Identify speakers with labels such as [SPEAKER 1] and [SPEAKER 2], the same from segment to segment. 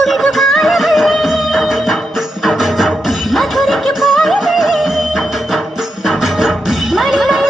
[SPEAKER 1] പൂവിതു കാലമല്ലേ മധുരയ്ക്ക് പോയതല്ലേ മണിമണി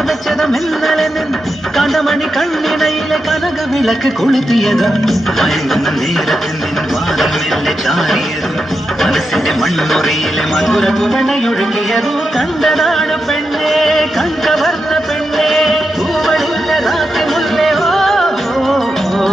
[SPEAKER 2] കമ്മലിന്മേൽ മിന്നലെ നിൻ കണ്ടമണി കണ്ണിണയിലെ കനക വിളക്ക് കൊളുത്തിയത്. മയങ്ങുന്ന നേരത്തിൽ നിൻ വാദം മെല്ലെ ചാരിയതും. മനസ്സിന്റെ മണ്ണുറിയിലെ മധുര പുരണയൊഴുകിയതു കണ്ടതാണ് പെണ്ണേ കൺകവർന്ന പെണ്ണേ. പൂവളിന്റെ രാത്രി മുല്ലേ ഓ ഓ, ഓ.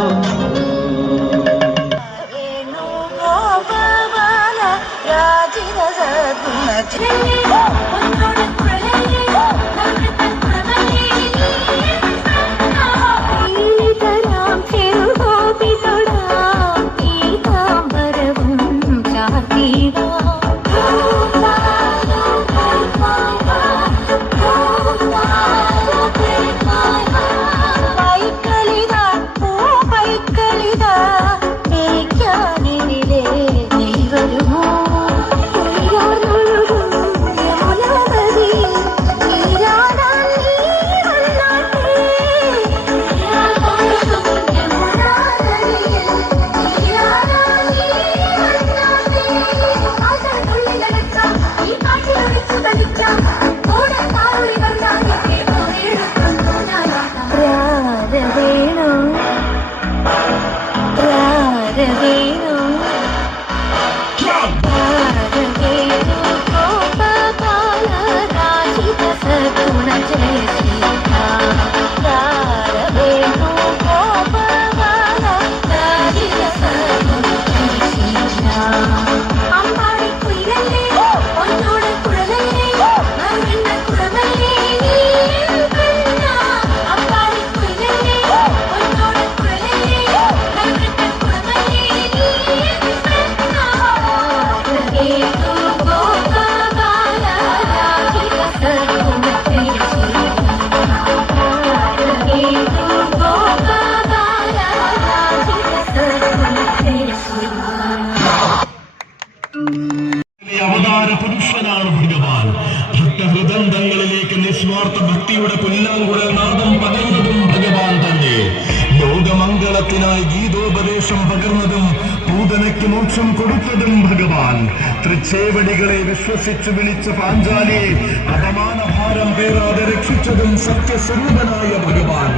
[SPEAKER 3] ലോകമംഗളത്തിനായി ഗീതോപദേശം പകർന്നതും പൂതനയ്ക്ക് മോക്ഷം കൊടുത്തതും ഭഗവാൻ. തൃച്ചേവടികളെ വിശ്വസിച്ചു വിളിച്ച പാഞ്ചാലിയെ അപമാനഭാരം പേരാതെ രക്ഷിച്ചതും സത്യസ്വരൂപനായ ഭഗവാൻ.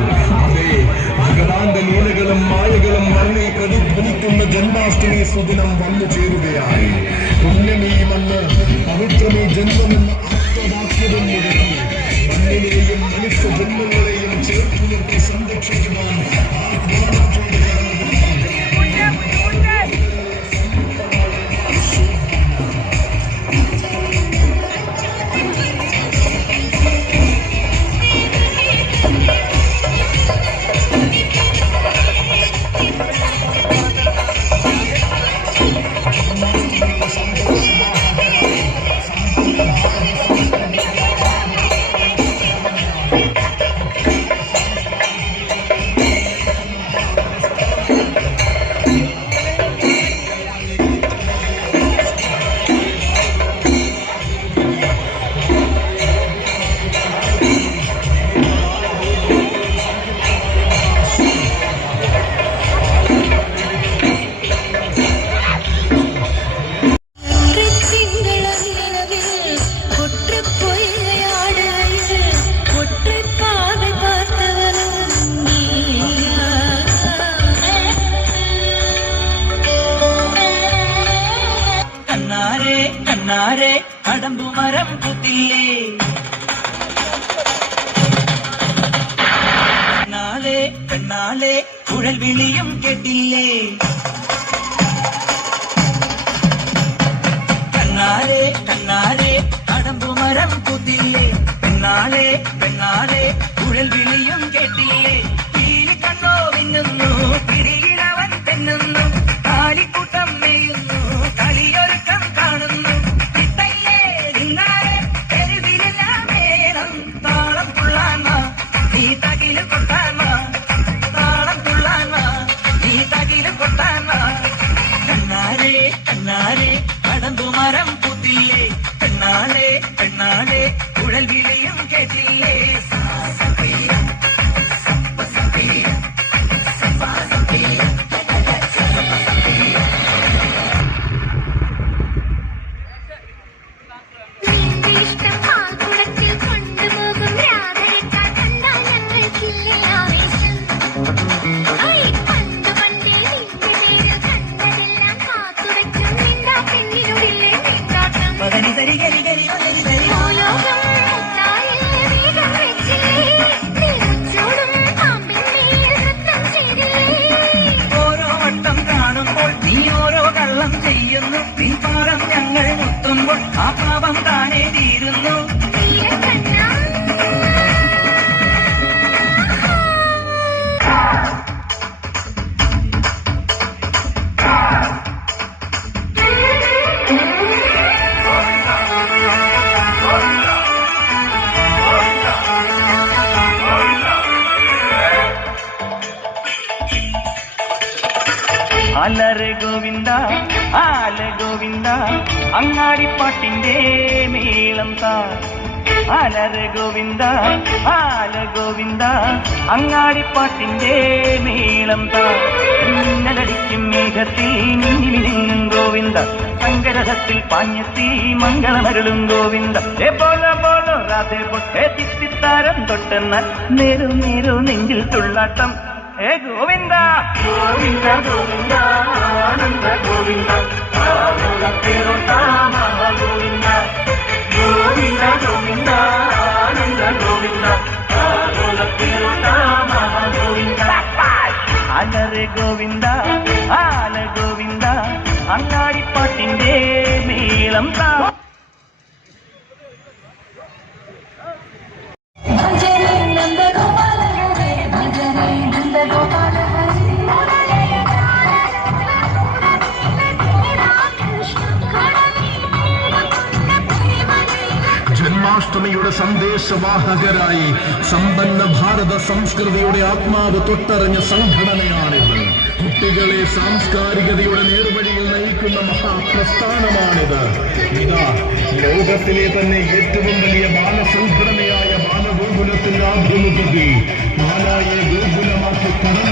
[SPEAKER 3] അതെ ഭഗവാന്റെ ലീലകളും മായകളും മരണി പ്രതിധ്വനിക്കുന്ന ജന്മാഷ്ടമി സുദിനം വന്നു ചേരുകയായി. പുണ്യമീ മണ്ണ് പവിത്രമീ ജന്മമെന്ന ആത്മവാക്യതം മുഴക്കി മണ്ണിനെയും മനുഷ്യ Take me and kiss on the trigger.
[SPEAKER 4] రంగుతిల్లే நாளே கண்ணாலே குழல் விழியும் கேட்டில்லே. கண்ணாலே கண்ணாலே கடம்பு மரம் கூத்தில்லே பெண்ணாலே பெண்ணாலே குழல் விழியும் கேட்டில்லே. കടന്തുമരം പുതില്ലേ പെണ്ണാളെ പെണ്ണാളെ കുഴൽ വിലയും കേട്ടില്ലേ?
[SPEAKER 1] ഇഷ്ടം
[SPEAKER 4] അങ്ങാടിപ്പാട്ടിന്റെ മേളം താ. ആലര ഗോവിന്ദ ആല ഗോവിന്ദ അങ്ങാടിപ്പാട്ടിന്റെ മേളം താ. മിന്നലടിക്കും മേഘത്തിൽ മിന്നിമിനും ഗോവിന്ദ. സങ്കരഹത്തിൽ പാഞ്ഞെത്തി മംഗളമരുളും ഗോവിന്ദ. ഏ പോല തൊട്ടെന്നാൽ നേരു നേരു നെഞ്ചിൽ തുള്ളാട്ടം. ഏ ഗോവിന്ദ. ഗോവിന്ദ ഗോവിന്ദ ആനന്ദ ഗോവിന്ദ. ഗോവിന്ദ ഗോവിന്ദ ഗോവിന്ദ ആനന്ദ ഗോവിന്ദ അലറെ ഗോവിന്ദ ആല ഗോവിന്ദ അങ്ങാടിപ്പാട്ടിന്റെ മേളം താ
[SPEAKER 3] ജന്മാഷ്ടമിയുടെ സന്ദേശവാഹകരായി സമ്പന്ന ഭാരത സംസ്കൃതിയുടെ ആത്മാവ് തൊട്ടറിഞ്ഞ സംഘടനയാണിത്. കുട്ടികളെ സാംസ്കാരികതയുടെ നേർവഴിയിൽ നയിക്കുന്ന മഹാപ്രസ്ഥാനമാണിത്. ഇതാ ലോകത്തിലെ തന്നെ ഏറ്റവും വലിയ ബാലസംഘടനയായ ബാലഗോകുലത്തിന്റെ ആഭിമുഖ്യത്തിൽ ബാലായെ ഗോകുലമാക്കി കടന്നു